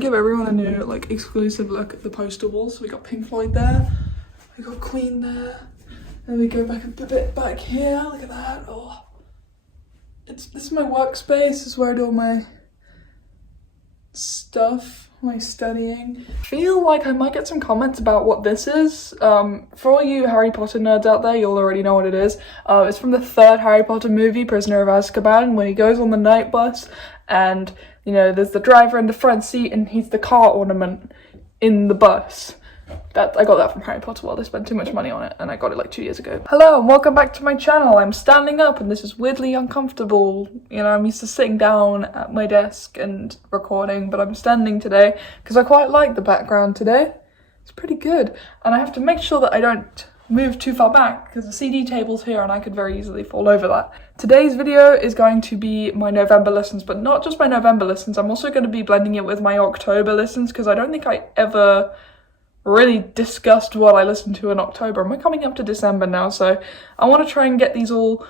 Give everyone a new like exclusive look at the poster walls. So we got Pink Floyd there, we got Queen there, and we go back a bit back here. Look at that. Oh, this is my workspace. This is where I do all my stuff, my studying. I feel like I might get some comments about what this is. For all you Harry Potter nerds out there, you'll already know what it is. It's from the third Harry Potter movie, Prisoner of Azkaban, when he goes on the night bus and, you know, there's the driver in the front seat and he's the car ornament in the bus. I got that from Harry Potter World. I spent too much money on it and I got it like 2 years ago. Hello and welcome back to my channel. I'm standing up and this is weirdly uncomfortable. You know, I'm used to sitting down at my desk and recording, but I'm standing today because I quite like the background today. It's pretty good. And I have to make sure that I don't move too far back because the CD table's here and I could very easily fall over that. Today's video is going to be my November listens, but not just my November listens. I'm also going to be blending it with my October listens because I don't think I ever really discussed what I listened to in October, and we're coming up to December now, so I want to try and get these all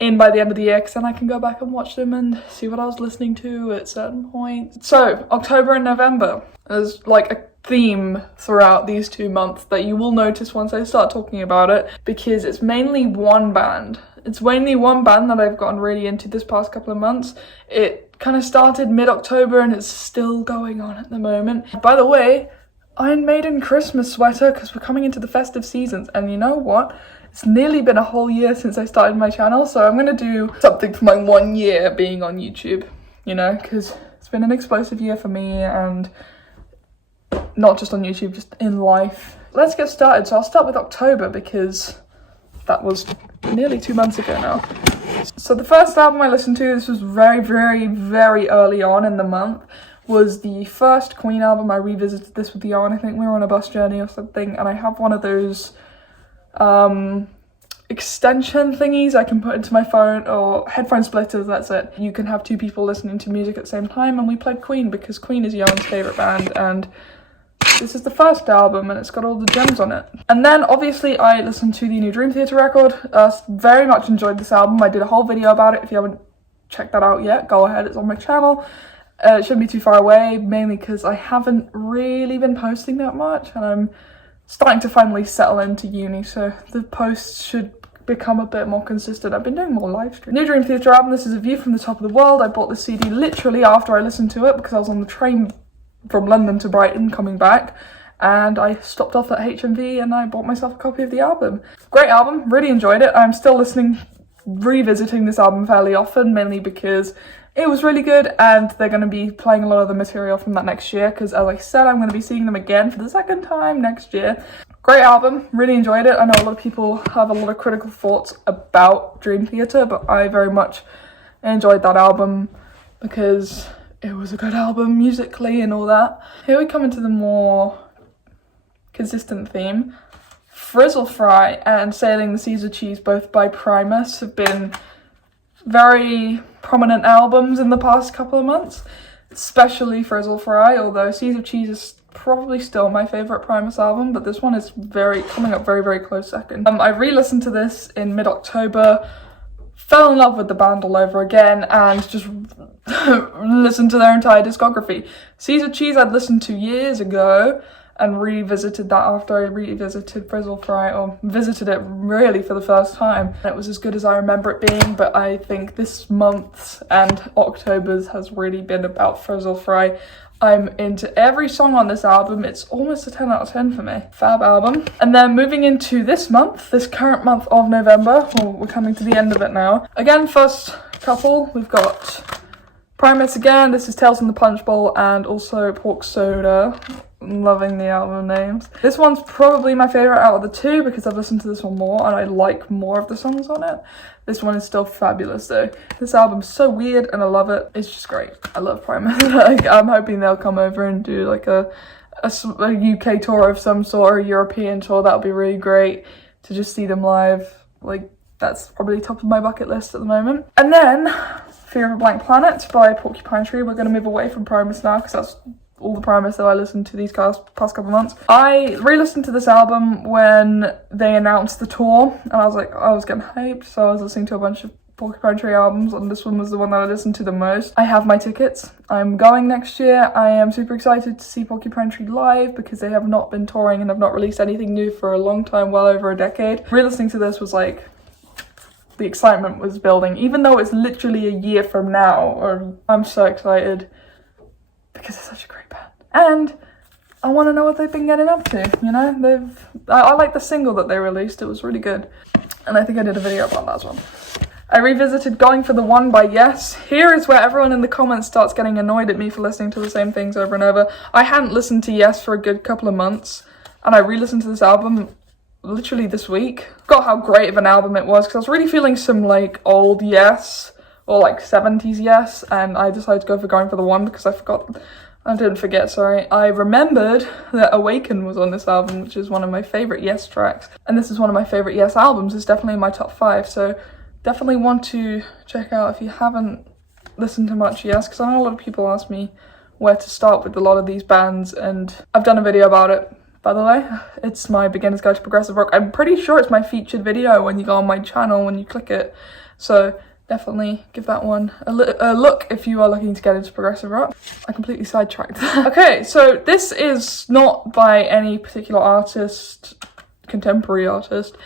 in by the end of the year because then I can go back and watch them and see what I was listening to at certain points. So October and November, there's like a theme throughout these 2 months that you will notice once I start talking about it, because it's mainly one band. It's mainly one band that I've gotten really into this past couple of months. It kind of started mid-October and it's still going on at the moment. By the way, Iron Maiden Christmas sweater because we're coming into the festive seasons, and you know what? It's nearly been a whole year since I started my channel, so I'm going to do something for my 1 year being on YouTube, you know, because it's been an explosive year for me, and not just on YouTube, just in life. Let's get started. So I'll start with October because that was nearly 2 months ago now. So the first album I listened to, this was very, very, very early on in the month, was the first Queen album. I revisited this with Yarn. I think we were on a bus journey or something, and I have one of those extension thingies I can put into my phone, or headphone splitters, that's it. You can have two people listening to music at the same time, and we played Queen because Queen is Yarn's favourite band, and this is the first album and it's got all the gems on it. And then obviously I listened to the new Dream Theater record. Very much enjoyed this album. I did a whole video about it. If you haven't checked that out yet, go ahead, it's on my channel. It shouldn't be too far away, mainly because I haven't really been posting that much and I'm starting to finally settle into uni, so the posts should become a bit more consistent. I've been doing more live streams. New Dream Theater album, this is A View from the Top of the World. I bought the CD literally after I listened to it because I was on the train from London to Brighton coming back, and I stopped off at HMV and I bought myself a copy of the album. Great album, really enjoyed it. I'm still revisiting this album fairly often, mainly because it was really good and they're going to be playing a lot of the material from that next year because, as I said, I'm going to be seeing them again for the second time next year. Great album, really enjoyed it. I know a lot of people have a lot of critical thoughts about Dream Theater, but I very much enjoyed that album because it was a good album musically and all that. Here we come into the more consistent theme. Frizzle Fry and Sailing the Seas with Cheese, both by Primus, have been very prominent albums in the past couple of months, especially Frizzle Fry, although Seas of Cheese is probably still my favourite Primus album, but this one is coming up very, very close second. I re-listened to this in mid-October, fell in love with the band all over again, and just listened to their entire discography. Seas of Cheese I'd listened to years ago, and revisited that after I revisited Frizzle Fry, or visited it really for the first time. It was as good as I remember it being, but I think this month's and October's has really been about Frizzle Fry. I'm into every song on this album. It's almost a 10 out of 10 for me. Fab album. And then moving into this month, this current month of November, well, we're coming to the end of it now. Again, first couple, we've got Primus again. This is Tales from the Punch Bowl and also Pork Soda. I'm loving the album names. This one's probably my favourite out of the two because I've listened to this one more and I like more of the songs on it. This one is still fabulous though. This album's so weird and I love it. It's just great. I love Primus. Like, I'm hoping they'll come over and do like a UK tour of some sort, or a European tour. That would be really great to just see them live. Like, that's probably top of my bucket list at the moment. And then Fear of a Blank Planet by Porcupine Tree. We're going to move away from Primus now because that's all the Primus that I listened to these past couple of months. I re-listened to this album when they announced the tour and I was getting hyped, so I was listening to a bunch of Porcupine Tree albums, and this one was the one that I listened to the most. I have my tickets. I'm going next year. I am super excited to see Porcupine Tree live because they have not been touring and have not released anything new for a long time, well over a decade. Re-listening to this was like, the excitement was building, even though it's literally a year from now. Or I'm so excited because it's such a great band. And I want to know what they've been getting up to, you know? I like the single that they released, it was really good. And I think I did a video about that as well. I revisited Going for the One by Yes. Here is where everyone in the comments starts getting annoyed at me for listening to the same things over and over. I hadn't listened to Yes for a good couple of months, and I re-listened to this album literally this week. Got how great of an album it was, because I was really feeling some like old Yes, or like 70s Yes, and I decided to go for Going for the One because I remembered that Awaken was on this album, which is one of my favourite Yes tracks. And this is one of my favourite Yes albums. It's definitely in my top 5, so definitely want to check out if you haven't listened to much Yes, because I know a lot of people ask me where to start with a lot of these bands, and I've done a video about it, by the way. It's my Beginner's Guide to Progressive Rock. I'm pretty sure it's my featured video when you go on my channel, when you click it. So definitely give that one a look if you are looking to get into progressive rock. I completely sidetracked. Okay, so this is not by any particular artist, contemporary artist.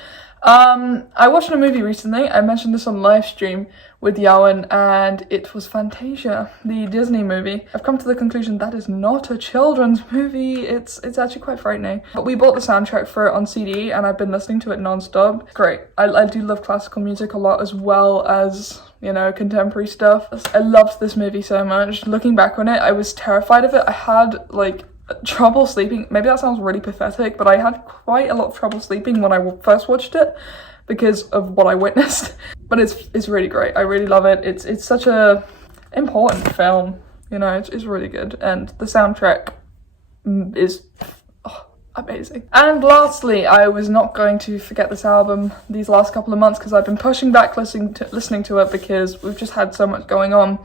I watched a movie recently. I mentioned this on live stream with Yowen, and it was Fantasia, the Disney movie. I've come to the conclusion that is not a children's movie. It's actually quite frightening. But we bought the soundtrack for it on CD, and I've been listening to it non-stop. Great. I do love classical music a lot, as well as, you know, contemporary stuff. I loved this movie so much. Looking back on it, I was terrified of it. I had like trouble sleeping. Maybe that sounds really pathetic, but I had quite a lot of trouble sleeping when I first watched it because of what I witnessed. But it's really great. I really love it. It's such a important film, you know. It's really good, and the soundtrack is amazing. And lastly, I was not going to forget this album these last couple of months because I've been pushing back listening to it because we've just had so much going on.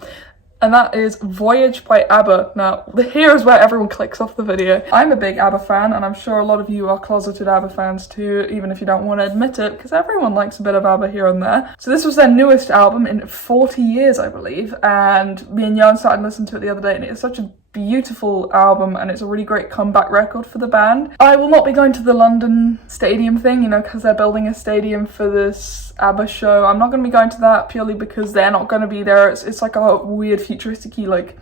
And that is Voyage by Abba. Now, here is where everyone clicks off the video. I'm a big Abba fan, and I'm sure a lot of you are closeted Abba fans too, even if you don't want to admit it, because everyone likes a bit of Abba here and there. So this was their newest album in 40 years, I believe, and me and Jan started listening to it the other day, and it's such a beautiful album, and it's a really great comeback record for the band. I will not be going to the London stadium thing, you know, because they're building a stadium for this Abba show. I'm not going to be going to that purely because they're not going to be there. It's like a weird futuristic-y like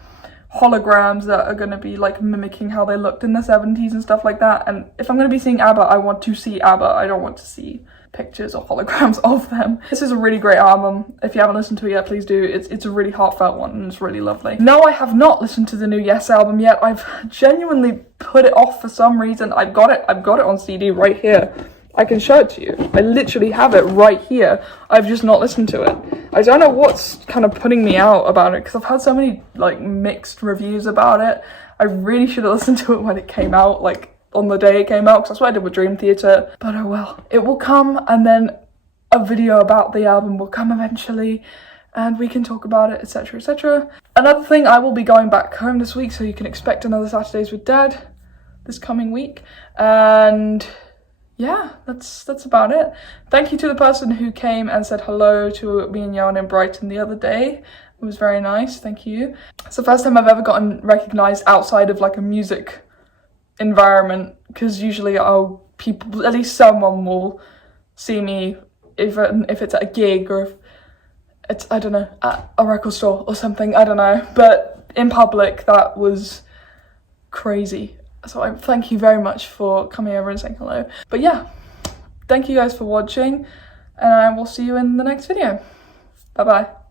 holograms that are going to be like mimicking how they looked in the 70s and stuff like that. And if I'm going to be seeing Abba, I want to see Abba. I don't want to see pictures or holograms of them. This is a really great album. If you haven't listened to it yet, please do. It's a really heartfelt one, and it's really lovely. No, I have not listened to the new Yes album yet. I've genuinely put it off for some reason. I've got it on CD right here. I can show it to you. I literally have it right here. I've just not listened to it. I don't know what's kind of putting me out about it, because I've had so many like mixed reviews about it. I really should have listened to it when it came out, like on the day it came out, because that's what I did with Dream Theater. But oh well. It will come, and then a video about the album will come eventually, and we can talk about it, etc, etc. Another thing, I will be going back home this week, so you can expect another Saturdays with Dad this coming week. And yeah, that's about it. Thank you to the person who came and said hello to me and Jan in Brighton the other day. It was very nice, thank you. It's the first time I've ever gotten recognised outside of like a music environment, because usually people, at least someone will see me if it's at a gig, or if it's, I don't know, at a record store or something, I don't know. But in public, that was crazy. So I thank you very much for coming over and saying hello. But yeah, thank you guys for watching, and I will see you in the next video. Bye bye.